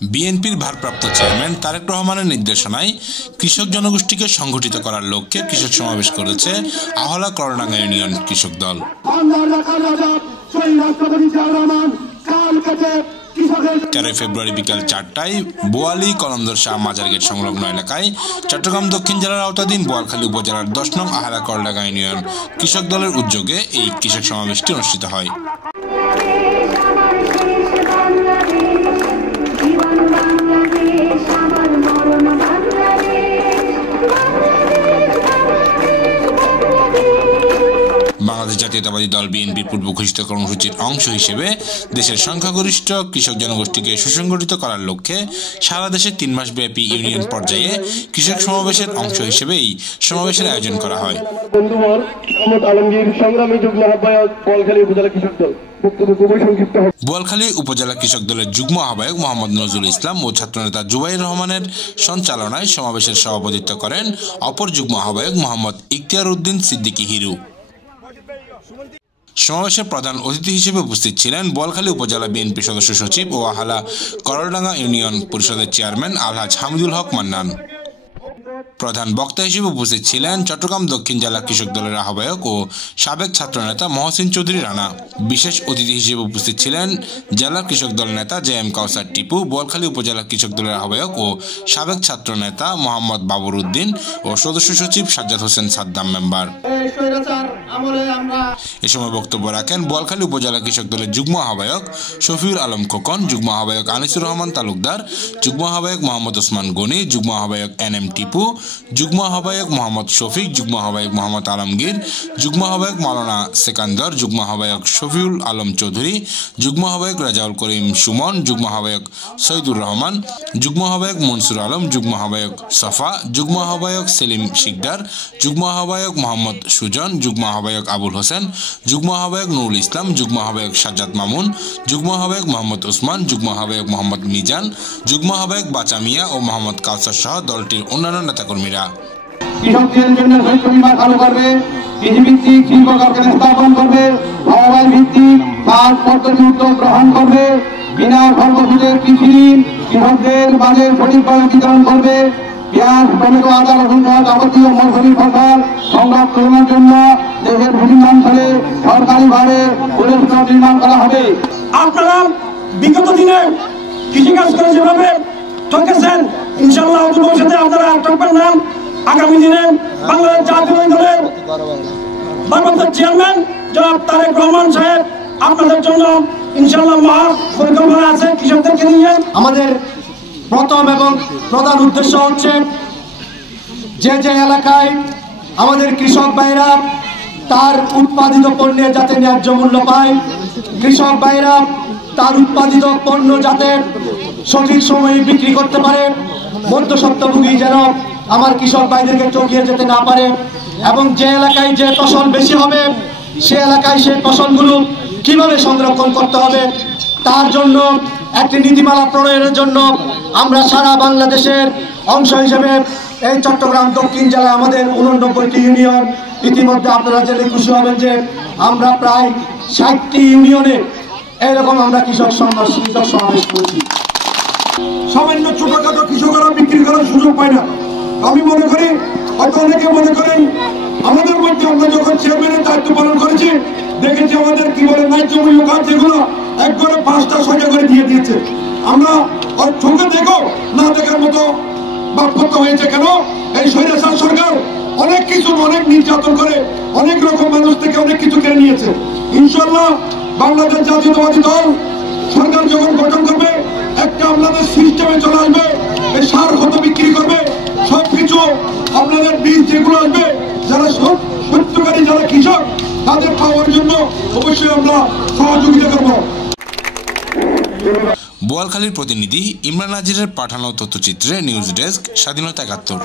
বিএনপির ভারপ্রাপ্ত চেয়ারম্যান তারেক রহমানের নির্দেশনায় কৃষক জনগোষ্ঠীকে সংগঠিত করার লক্ষ্যে কৃষক সমাবেশ করেছে আহলা করডাঙ্গা ইউনিয়ন কৃষক দল। 13 ফেব্রুয়ারি বিকাল 4টায় বোয়ালি কলন্দর শাহ মাজার গেট সংলগ্ন এলাকায় চট্টগ্রাম দক্ষিণ জেলার আওতাধীন বোয়ালখালী উপজেলার 10 নং আহলা করডাঙ্গা ইউনিয়ন কৃষক দলের উদ্যোগে এই কৃষক সমাবেশটি অনুষ্ঠিত হয়। বাংলাদেশ জাতীয়তাবাদী দল বিএনপির পূর্ব ঘোষিত কর্মসূচির অংশ হিসেবে দেশের সংখ্যাগরিষ্ঠ কৃষক জনগোষ্ঠীকে সুসংগঠিত করার লক্ষ্যে সারা দেশে 3 মাস ব্যাপী ইউনিয়ন পর্যায়ে কৃষক সমাবেশের অংশ হিসেবে এই সমাবেশের আয়োজন করা হয়। বোয়ালখালী উপজেলা কৃষক দলের যুগ্ম আহ্বায়ক মোহাম্মদ নজরুল ইসলাম ও ছাত্রনেতা জুবাইর রহমানের সঞ্চালনায় সমাবেশের সভাপতিত্ব করেন অপর যুগ্ম আহ্বায়ক মোহাম্মদ ইখতিয়ার উদ্দিন সিদ্দিকী হিরু। সমাবেশে প্রধান অতিথি হিসেবে উপস্থিত ছিলেন বোয়ালখালী উপজেলা বিএনপি সদস্য সচিব ও আহলা করডাঙ্গা ইউনিয়ন পরিষদের চেয়ারম্যান আলহাজ হামিদুল হক মান্নান। প্রধান বক্তা হিসেবে উপস্থিত ছিলেন চট্টগ্রাম দক্ষিণ জেলা কৃষক দলের আহ্বায়ক ও সাবেক ছাত্রনেতা মহসিন চৌধুরী রানা। বিশেষ অতিথি হিসেবে উপস্থিত ছিলেন জেলা কৃষক দল নেতা জেএম কাউসার টিপু, বোয়ালখালী উপজেলা কৃষক দলের আহ্বায়ক ও সাবেক ছাত্রনেতা মোহাম্মদ বাবর উদ্দিন ও সদস্য সচিব সাজ্জাদ হোসেন সাদ্দাম মেম্বার। এ সময় বক্তব্য রাখেন বোয়ালখালী উপজেলা কৃষক দলের যুগ্ম আহ্বায়ক শফিউল আলম খোকন, যুগ্ম আহ্বায়ক আনিসুর রহমান তালুকদার, যুগ্ম আহ্বায়ক মোহাম্মদ ওসমান গনি, যুগ্ম আহ্বায়ক এনএম টিপু, যুগ্ম আহ্বায়ক মোহাম্মদ শফিক, যুগ্ম আহ্বায়ক মোহাম্মদ আলমগীর, যুগ্ম আহ্বায়ক মাওলানা সেকান্দর, যুগ্ম আহ্বায়ক শফিউল আলম চৌধুরী, যুগ্ম আহ্বায়ক রাজাউল করিম সুমন, যুগ্ম আহ্বায়ক সৈয়দুর রহমান, যুগ্ম আহ্বায়ক মনসুর আলম, যুগ্ম আহ্বায়ক সফা, যুগ্ম আহ্বায়ক সেলিম শিকদার, যুগ্ম আহ্বায়ক মোহাম্মদ সুজন, যুগ্ম আহ্বায়ক আবুল হোসেন, যুগ্ম আহ্বায়ক নুরুল ইসলাম, যুগ্ম আহ্বায়ক সাজ্জাদ মামুন, যুগ্ম আহ্বায়ক মোহাম্মদ ওসমান, যুগ্ম আহ্বায়ক মোহাম্মদ মিজান, যুগ্ম আহ্বায়ক বাচা মিয়া ও মোহাম্মদ কাউসার সহ দলটির অন্যান্য নেতাকর্মীরা। কৃষকদের জন্য শস্য বীমা চালু করবে, কৃষিভিত্তিক শিল্প কারখানা স্থাপন করবে, সমবায় ভিত্তিক সার পদ্ধতি উদ্যোগ গ্রহণ করবে, বিনা সর্বসুদের কৃষি ঋণ কৃষকদের মাঝে সঠিকভাবে বিতরণ করবে, পেঁয়াজ, টমেটো, আদা, রসুন সহ যাবতীয় মৌসুমী ফসল সংরক্ষণের জন্য দেশের বিভিন্ন অঞ্চলে সরকারিভাবে পরিবেশ নির্মাণ করা হবে। আপনারা বিগত দিনে কৃষিকাজ করে যেভাবে ঠকেছেন, ইনশাআল্লাহ ভবিষ্যতে আপনারা ঠকবেন না। আগামী দিনে বাংলাদেশ জাতীয়তাবাদী দলের ভারপ্রাপ্ত চেয়ারম্যান জনাব তারেক রহমান সাহেব আপনাদের জন্য ইনশাআল্লাহ মহা পরিকল্পনা আছে কৃষকদেরকে নিয়ে। আমাদের প্রথম এবং প্রধান উদ্দেশ্য হচ্ছে যে এলাকায় আমাদের কৃষক ভাইরা তার উৎপাদিত পণ্যের যাতে ন্যায্য মূল্য পায়, কৃষক ভাইরা তার উৎপাদিত পণ্য যাতে সঠিক সময়ে বিক্রি করতে পারে, মধ্যস্বত্বভোগী যেন আমার কৃষক ভাইদেরকে ঠকিয়ে যেতে না পারে, এবং যে এলাকায় যে ফসল বেশি হবে সে এলাকায় সেই ফসলগুলো কিভাবে সংরক্ষণ করতে হবে তার জন্য একটি নীতিমালা প্রণয়নের জন্য আমরা সারা বাংলাদেশের অংশ হিসেবে এই চট্টগ্রাম দক্ষিণ জেলায় আমাদের 89টি ইউনিয়ন, ইতিমধ্যে আপনারা জেনে খুশি হবেন যে আমরা প্রায় 60টি ইউনিয়নে এইরকম আমরা কৃষক সমাবেশ করেছি। সামান্য ছোটখাটো কৃষকরা বিক্রি করার সুযোগ পায় না। আমি মনে করি হয়তো অনেকে মনে করেন আমাদের মধ্যে আমরা যখন চেয়ারম্যানের দায়িত্ব পালন করেছি দেখেছি আমাদের কি বলে ন্যায্য মূল্য কার্ড যেগুলো একবারে 5টা 6টা করে দিয়ে দিয়েছে। আমরা চোখে দেখো না দেখার মতো বাক্যত্ব হয়েছে। কেন? এই স্বৈরাচার সরকার অনেক কিছু অনেক নির্যাতন করে অনেক রকম মানুষ থেকে অনেক কিছু কেড়ে নিয়েছে। ইনশাআল্লাহ বাংলাদেশ জাতীয়তাবাদী দল সরকার যখন গঠন করবে একটা আপনাদের সিস্টেমে চলে আসবে, এই সার কত বিক্রি করবে সবকিছু আপনাদের বীজ যেগুলো আসবে যারা সত্যকারী যারা কৃষক তাদের পাওয়ার জন্য অবশ্যই আমরা সহযোগিতা করব। বোয়ালখালীর প্রতিনিধি ইমরান নাজিরের পাঠানো তথ্যচিত্রে নিউজ ডেস্ক, স্বাধীনতা 71।